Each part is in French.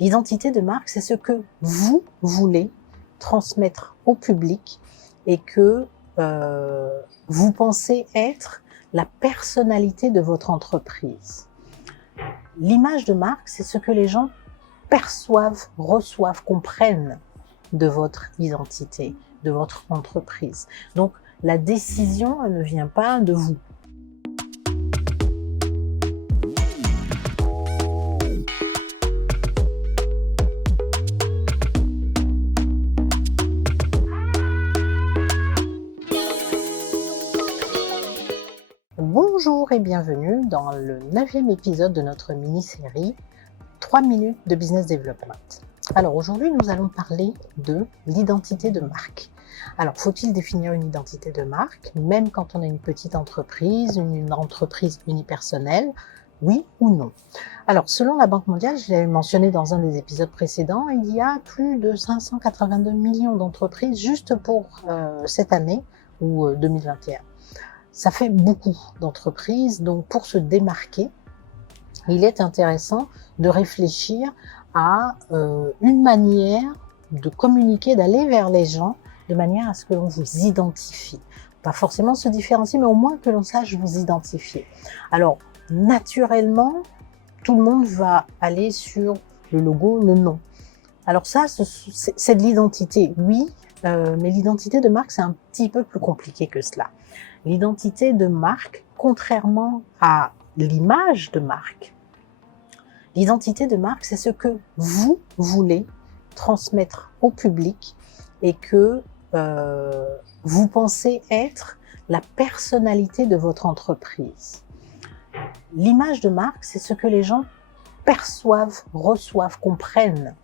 L'identité de marque, c'est ce que vous voulez transmettre au public et que vous pensez être la personnalité de votre entreprise. L'image de marque, c'est ce que les gens perçoivent, reçoivent, comprennent de votre identité, de votre entreprise. Donc, la décision, elle ne vient pas de vous. Bonjour et bienvenue dans le 9e épisode de notre mini-série 3 minutes de business development. Alors aujourd'hui, nous allons parler de l'identité de marque. Alors, faut-il définir une identité de marque, même quand on a une petite entreprise, une entreprise unipersonnelle, oui ou non? Alors, selon la Banque mondiale, je l'avais mentionné dans un des épisodes précédents, il y a plus de 582 millions d'entreprises juste pour cette année ou 2021. Ça fait beaucoup d'entreprises, donc pour se démarquer, il est intéressant de réfléchir à une manière de communiquer, d'aller vers les gens, de manière à ce que l'on vous identifie. Pas forcément se différencier, mais au moins que l'on sache vous identifier. Alors, naturellement, tout le monde va aller sur le logo, le nom. Alors ça, c'est de l'identité, oui, mais l'identité de marque, c'est un petit peu plus compliqué que cela. L'identité de marque, contrairement à l'image de marque, l'identité de marque, c'est ce que vous voulez transmettre au public et que vous pensez être la personnalité de votre entreprise. L'image de marque, c'est ce que les gens perçoivent, reçoivent, comprennent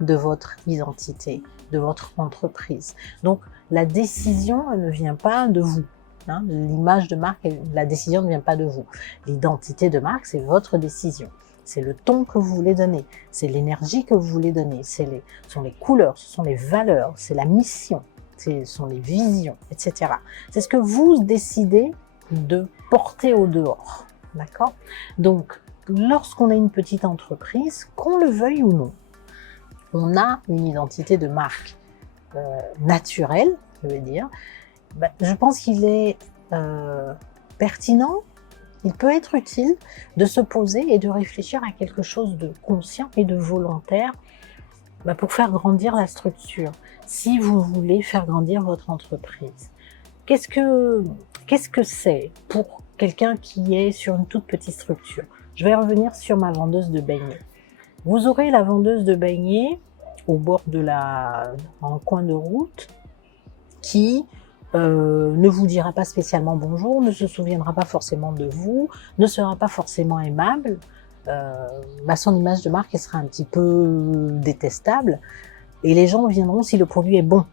de votre identité, de votre entreprise. Donc, la décision, elle ne vient pas de vous. L'image de marque, la décision ne vient pas de vous. L'identité de marque, c'est votre décision. C'est le ton que vous voulez donner, c'est l'énergie que vous voulez donner, ce sont les couleurs, ce sont les valeurs, c'est la mission, ce sont les visions, etc. C'est ce que vous décidez de porter au dehors, d'accord? Donc, lorsqu'on a une petite entreprise, qu'on le veuille ou non, on a une identité de marque naturelle, je veux dire. Je pense qu'il est pertinent, il peut être utile de se poser et de réfléchir à quelque chose de conscient et de volontaire pour faire grandir la structure. Si vous voulez faire grandir votre entreprise, qu'est-ce que c'est pour quelqu'un qui est sur une toute petite structure? Je vais revenir sur ma vendeuse de beignets. Vous aurez la vendeuse de beignets au bord en coin de route qui ne vous dira pas spécialement bonjour, ne se souviendra pas forcément de vous, ne sera pas forcément aimable, son image de marque elle sera un petit peu détestable et les gens viendront si le produit est bon,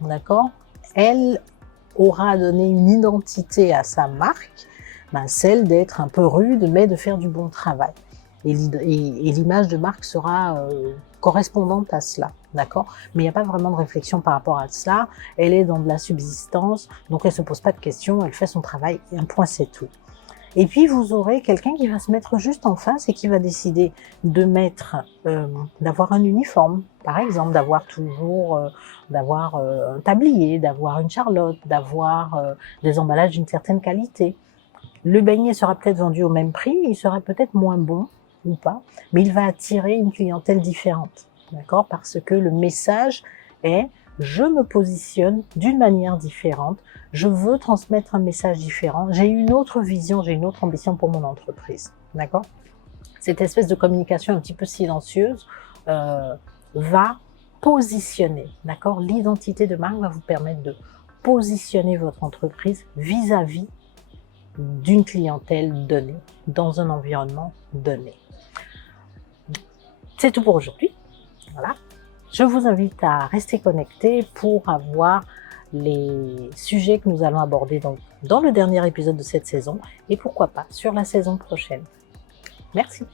d'accord? Elle aura donné une identité à sa marque, celle d'être un peu rude mais de faire du bon travail. Et l'image de marque sera correspondante à cela, d'accord? Mais il n'y a pas vraiment de réflexion par rapport à cela. Elle est dans de la subsistance, donc elle ne se pose pas de questions, elle fait son travail, et un point c'est tout. Et puis vous aurez quelqu'un qui va se mettre juste en face et qui va décider de d'avoir un uniforme, par exemple, d'avoir un tablier, d'avoir une charlotte, d'avoir des emballages d'une certaine qualité. Le beignet sera peut-être vendu au même prix, il sera peut-être moins bon, ou pas, mais il va attirer une clientèle différente, d'accord? Parce que le message est « je me positionne d'une manière différente, je veux transmettre un message différent, j'ai une autre vision, j'ai une autre ambition pour mon entreprise », d'accord? Cette espèce de communication un petit peu silencieuse va positionner, d'accord? L'identité de marque va vous permettre de positionner votre entreprise vis-à-vis d'une clientèle donnée, dans un environnement donné. C'est tout pour aujourd'hui. Voilà. Je vous invite à rester connectés pour avoir les sujets que nous allons aborder dans le dernier épisode de cette saison et pourquoi pas sur la saison prochaine. Merci.